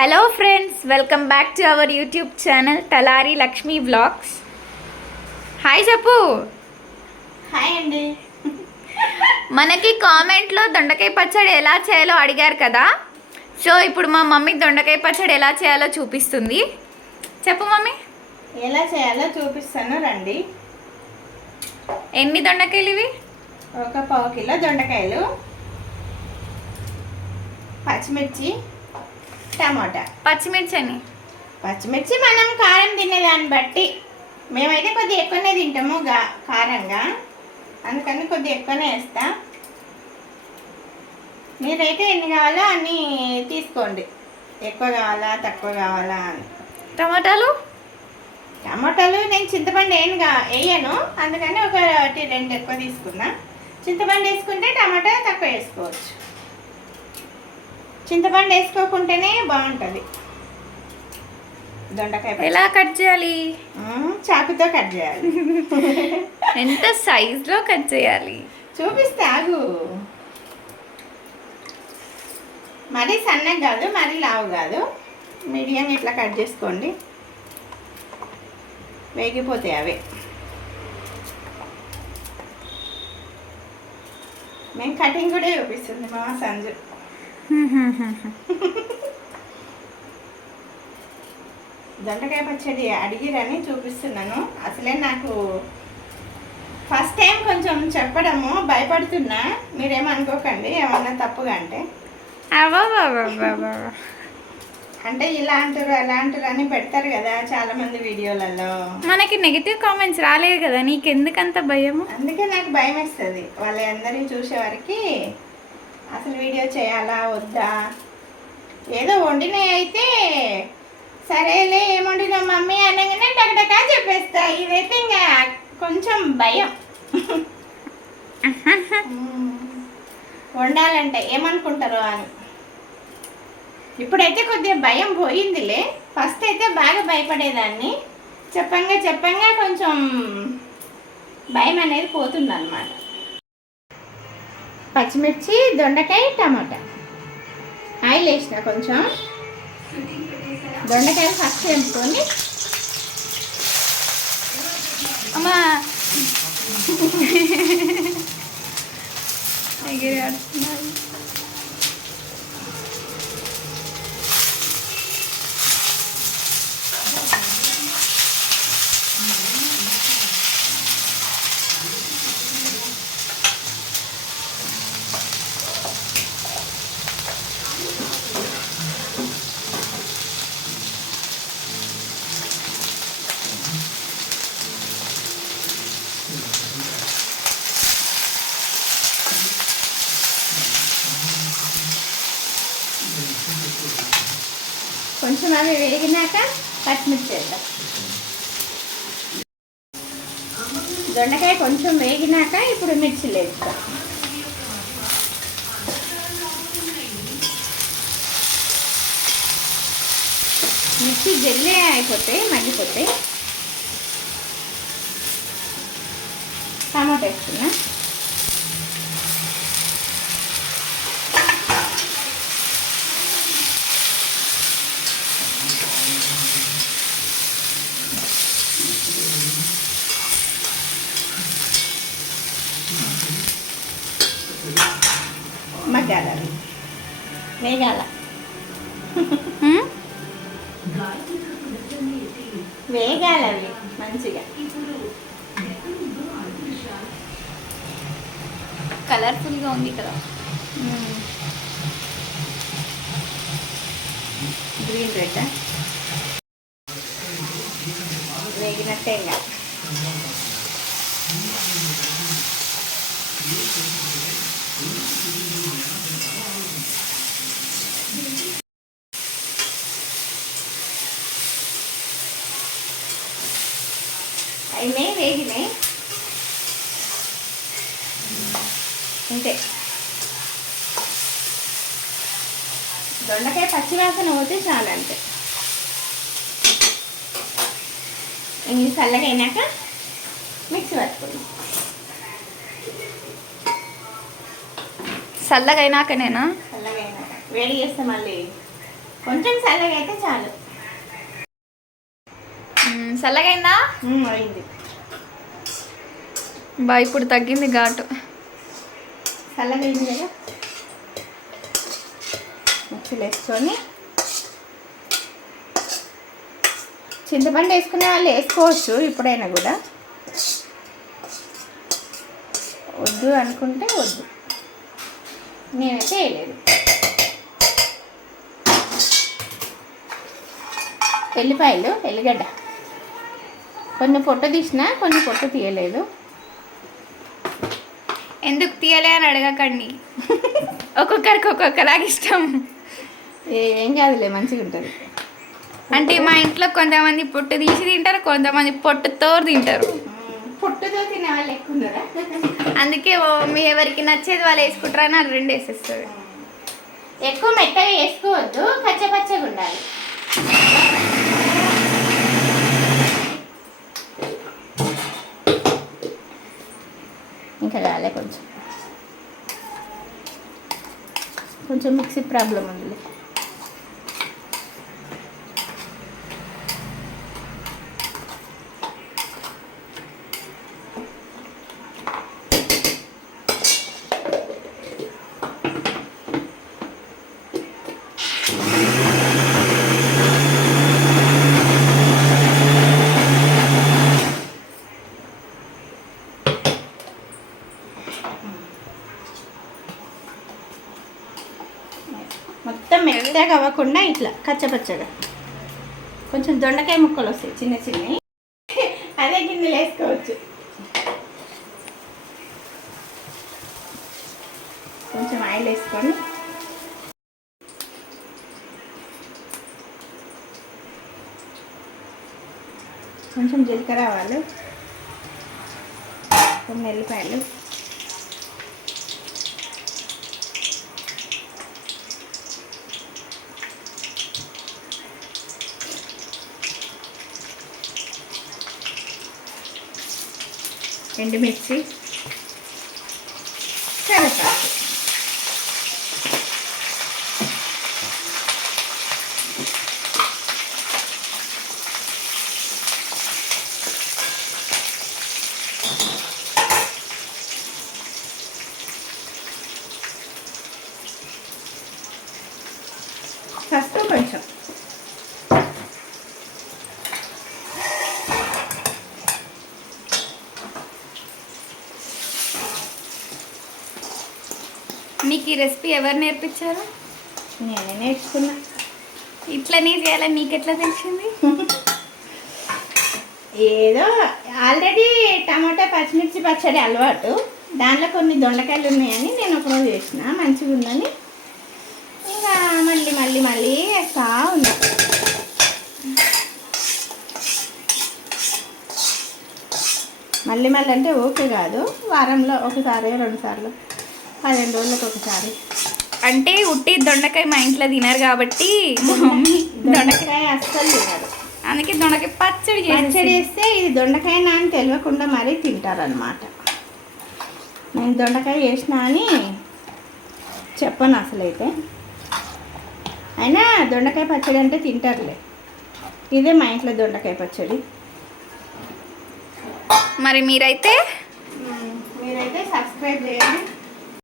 Hello friends, welcome back to our YouTube channel Talari Lakshmi vlogs. Hi చెప్పు. Hi అండి. మనకి కామెంట్లో దొండకాయ పచ్చడి ఎలా చేయాలో అడిగారు కదా. సో ఇప్పుడు మా మమ్మీ దొండకాయ పచ్చడి ఎలా చేయాలో చూపిస్తుంది. చెప్పు మమ్మీ. ఎలా చేయాలో చూపిస్తాను రండి. ఎన్ని దొండకాయలు ఇవి? ఒక పావు కిలో దొండకాయలు, పచ్చిమిర్చి, టమాటా. పచ్చిమిర్చి మనం కారం తినేదాన్ని బట్టి, మేమైతే కొద్దిగా ఎక్కువనే తింటాము కారంగా, అందుకని కొద్దిగా ఎక్కువనే వేస్తా. మీరైతే ఎన్ని కావాలో అన్నీ తీసుకోండి, ఎక్కువ కావాలా తక్కువ కావాలా అని. టమాటాలు నేను చింతపండు వేయను, అందుకని ఒకటి రెండు ఎక్కువ తీసుకున్నా. చింతపండు వేసుకుంటే టమాటా తక్కువ వేసుకోవచ్చు. చింతపండు వేసుకోకుంటేనే బాగుంటుంది దొండకాయ. ఎలా కట్ చేయాలి? చాకుతో కట్ చేయాలి. ఎంత సైజులో కట్ చేయాలి చూపిస్తే ఆగు. మరీ సన్నగా కాదు, మరీ లావు కాదు, మీడియం ఇట్లా కట్ చేసుకోండి, వేగిపోతాయి అవి. మేము కటింగ్ కూడా చూపిస్తుంది మా సంజు. దొండకాయ పచ్చడి అడిగిరని చూపిస్తున్నాను. అసలే నాకు ఫస్ట్ టైం కొంచెం చెప్పడము భయపడుతున్నా, మీరేమనుకోకండి ఏమన్నా తప్పుగా అంటే ఇలా అంటారు అలా అంటారు అని పెడతారు కదా చాలా మంది వీడియోలలో. మనకి నెగిటివ్ కామెంట్స్ రాలేదు కదా, నీకెందుకంత భయము? అందుకే నాకు భయం వేస్తుంది వాళ్ళందరినీ చూసేవారికి. అసలు వీడియో చేయాలా వద్దా, ఏదో వండినవి అయితే సరేలే ఏం వండినా మమ్మీ అనగానే టకటకా చెప్పేస్తా. ఇదైతే ఇంకా కొంచెం భయం. వండాలంటే ఏమనుకుంటారో అని. ఇప్పుడైతే కొద్దిగా భయం పోయిందిలే, ఫస్ట్ అయితే బాగా భయపడేదాన్ని. చెప్పంగా కొంచెం భయం అనేది పోతుంది అన్నమాట. పచ్చిమిర్చి, దొండకాయ, టమాటా, ఆయిల్ వేసిన కొంచెం. దొండకాయలు ఫస్ట్ వేసుకొని అమ్మా కొంచెం అవి వేగినాక పచ్చిమిర్చి వేద్దాం. దొండకాయ కొంచెం వేగినాక ఇప్పుడు మిర్చిలు వేస్తాం. మిర్చి జల్లే అయిపోతాయి, మగ్గిపోతాయి. టమాటా వేస్తున్నా. మగ్గాలి, వేగాల, వేగాలి అవి మంచిగా. కలర్ఫుల్గా ఉంది కదా, గ్రీన్ రెడ్ వేగినట్టే. ఇంకా అయినాయి, వేగినాయి అంతే. దొండకాయ పచ్చివాసన పోతే చాలు అంతే. ఇవి చల్లగా అయినాక మిక్సీ పట్టుకుందాం. చల్లగా అయినాకనేనా? చల్లగా అయినాక వేడి చేస్తే మళ్ళీ కొంచెం చల్లగా అయితే చాలు. చల్లగైందా? అయింది. బా ఇప్పుడు తగ్గింది ఘాటు. చల్లగా అయింది కదా. మిక్సీలో వేసుకొని చింతపండు వేసుకునే వాళ్ళు వేసుకోవచ్చు ఇప్పుడైనా కూడా. వద్దు అనుకుంటే వద్దు, నేనైతే వేయలేదు. ఎల్లిపాయలు, ఎల్లిగడ్డ కొన్ని పొట్టు తీసిన, కొన్ని పొట్టు తీయలేదు. ఎందుకు తీయలే అని అడగకండి. ఒక్కొక్కరికి ఒక్కొక్కలాగా ఇష్టం. ఏం కాదులే, మంచిగా ఉంటుంది. అంటే మా ఇంట్లో కొంతమంది పొట్టు తీసి తింటారు, కొంతమంది పొట్టుతో తింటారు. పొట్టుతో తినే వాళ్ళు ఎక్కువ ఉన్నారా? అందుకే మీ ఎవరికి నచ్చేది వాళ్ళు వేసుకుంటారని అది 2 వేసేస్తుంది. ఎక్కువ మెత్తగా వేసుకోవద్దు, పచ్చపచ్చగా ఉండాలి. ఇంకా కాలే, కొంచెం మిక్సీ ప్రాబ్లం ఉంది. మొత్తం మెత్తగా అవ్వకుండా ఇట్లా కచ్చపచ్చగా కొంచెం దొండకాయ ముక్కలు వస్తాయి చిన్న చిన్నవి, అదే గిన్నెలు వేసుకోవచ్చు. కొంచెం ఆయిల్ వేసుకొని కొంచెం జీలకర్ర ఆవాలు, కొన్ని ఎల్లిపాయలు, ఎండుమిర్చి, కరివేపాకు. పసుపు కొంచెం, మీకు ఈ రెసిపీ ఎవరు నేర్పించారు? నేనే నేర్చుకున్నా. ఇట్లనే చేయాలని నీకు ఎట్లా తెలిసింది? ఏదో ఆల్రెడీ టమాటా పచ్చిమిర్చి పచ్చడి అలవాటు, దాంట్లో కొన్ని దొండకాయలు ఉన్నాయని నేను ఒకరోజు చేసిన, మంచిగా ఉందని ఇంకా మళ్ళీ వేస్తా ఉన్నా. మళ్ళీ అంటే ఓకే కాదు, వారంలో ఒకసారి 2 సార్లు, 15 రోజులకు ఒకసారి. అంటే ఉట్టి దొండకాయ మా ఇంట్లో తినరు కాబట్టి మా మమ్మీ దొండకాయ అస్సలు తినరు, అందుకే దొండకాయ పచ్చడి చేస్తే ఇది దొండకాయనా అని తెలియకుండా మరీ తింటారనమాట. నేను దొండకాయ చేసినా అని చెప్పను అసలైతే, అయినా దొండకాయ పచ్చడి అంటే తింటారులే. ఇదే మా ఇంట్లో దొండకాయ పచ్చడి. మరి మీరైతే సబ్స్క్రైబ్ చేయండి.